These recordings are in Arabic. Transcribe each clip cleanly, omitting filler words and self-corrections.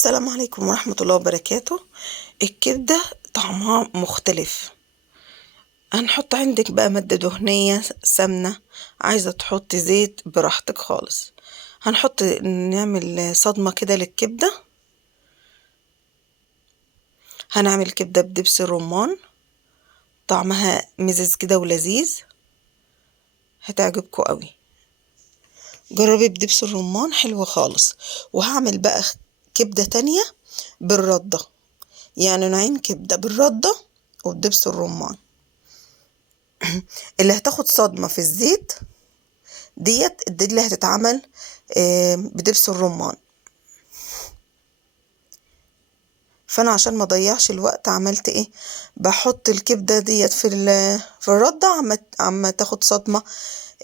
السلام عليكم ورحمة الله وبركاته. الكبدة طعمها مختلف. هنحط عندك بقى مادة دهنية، سمنة، عايزة تحط زيت براحتك خالص. نعمل صدمة كده للكبدة. هنعمل كبدة بدبس الرمان، طعمها مزز كده ولذيذ، هتعجبكم قوي. جربي بدبس الرمان، حلوة خالص. وهعمل بقى كبدة تانية بالردة، يعني نوعين كبدة بالردة وبدبس الرمان. اللي هتاخد صدمة في الزيت دي اللي هتتعمل بدبس الرمان. فانا عشان ما اضيعش الوقت عملت ايه، بحط الكبده ديت في الرده عما تاخد صدمه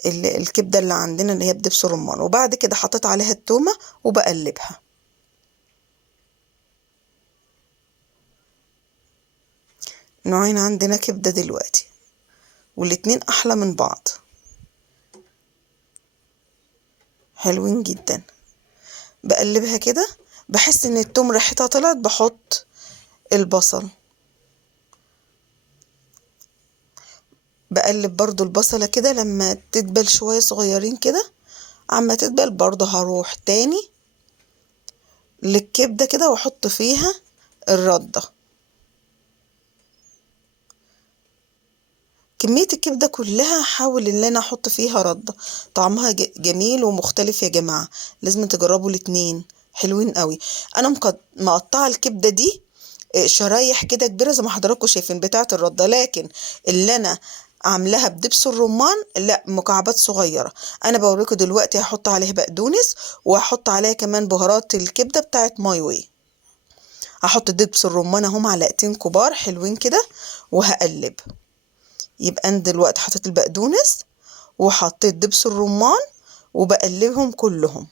الكبده اللي عندنا اللي هي بدبس الرمان. وبعد كده حطيت عليها التومه وبقلبها. نوعين عندنا كبده دلوقتي والاتنين احلى من بعض، حلوين جدا. بقلبها كده، بحس ان التوم ريحتها طلعت، بحط البصل. بقلب برضو البصلة كده لما تدبل شوية صغيرين كده. عما تدبل برضو هروح تاني للكبدة كده واحط فيها الردة. كمية الكبدة كلها حاول ان انا احط فيها ردة. طعمها جميل ومختلف يا جماعة، لازم تجربوا الاتنين، حلوين قوي. انا مقطعة الكبدة دي شرايح كده كبيرة زي ما حضراتكم شايفين بتاعة الردة، لكن اللي انا عاملاها بدبس الرمان لا، مكعبات صغيرة. انا بوريكم دلوقتي هحط عليها بقدونس، وهحط عليها كمان بهارات الكبدة بتاعة ماي واي. هحط دبس الرمان اهو معلقتين كبار حلوين كده وهقلب. يبقى انا دلوقتي حطيت البقدونس وحطيت دبس الرمان وبقلبهم كلهم.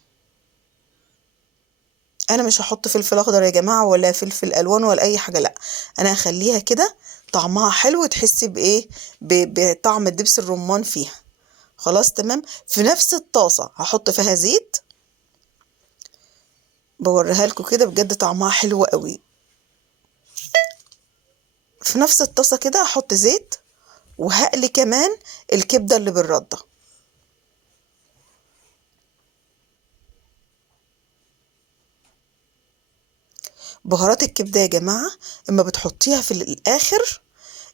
انا مش هحط فلفل اخضر يا جماعه ولا فلفل الوان ولا اي حاجه، لا، انا هخليها كده طعمها حلو، تحسي بايه، بطعم الدبس الرمان فيها. خلاص تمام. في نفس الطاسه هحط فيها زيت، بوريها لكم كده بجد طعمها حلو قوي. في نفس الطاسه كده هحط زيت وهقلي كمان الكبده اللي بالرده. بهارات الكبده يا جماعه اما بتحطيها في الاخر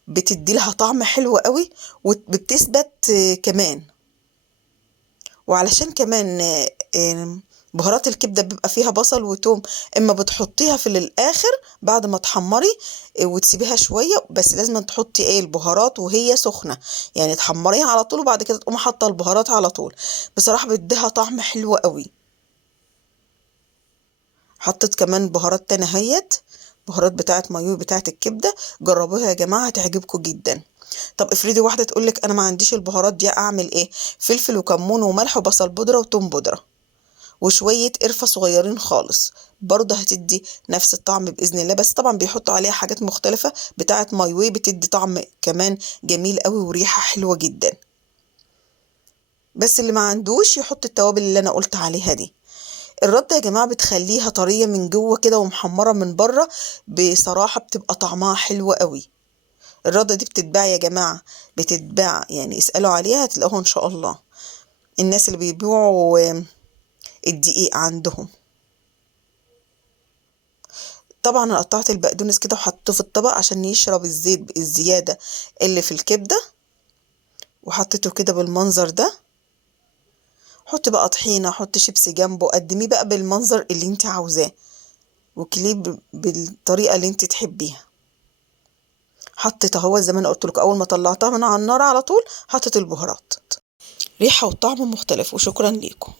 بتدي لها طعم حلو قوي وبتثبت كمان. وعلشان كمان بهارات الكبده بيبقى فيها بصل وتوم، اما بتحطيها في الاخر بعد ما تحمري وتسيبيها شويه، بس لازم تحطي البهارات وهي سخنه، يعني تحمريها على طول وبعد كده تقومي حاطه البهارات على طول. بصراحه بتديها طعم حلو قوي. حطيت كمان بهارات تانية اهيت، بهارات بتاعه مايو بتاعه الكبده. جربوها يا جماعه هتعجبكم جدا. طب افرضي واحده تقولك انا ما عنديش البهارات دي، اعمل ايه؟ فلفل وكمون وملح وبصل بودره وتوم بودره وشويه قرفه صغيرين خالص، برضه هتدي نفس الطعم باذن الله. بس طبعا بيحطوا عليها حاجات مختلفه بتاعه ماي واي، بتدي طعم كمان جميل قوي وريحه حلوه جدا. بس اللي ما عندوش يحط التوابل اللي انا قلت عليها دي. الردة يا جماعة بتخليها طرية من جوه كده ومحمرة من بره، بصراحة بتبقى طعمها حلو قوي. الردة دي بتتباع يا جماعة، بتتباع، يعني اسألوا عليها هتلاقوها ان شاء الله، الناس اللي بيبيعوا الدقيق عندهم. طبعا انا قطعت البقدونس كده وحطيته في الطبق عشان يشرب الزيت الزيادة اللي في الكبدة، وحطيته كده بالمنظر ده. حط بقى طحينة، حط شيبسي جنبه، قدميه بقى بالمنظر اللي انت عاوزاه وكليه بالطريقة اللي انت تحبيها. حطيت اهو زي ما انا قلت لكم، اول ما طلعتها من على النار على طول حطيت البهارات. ريحة وطعم مختلف. وشكرا ليكم.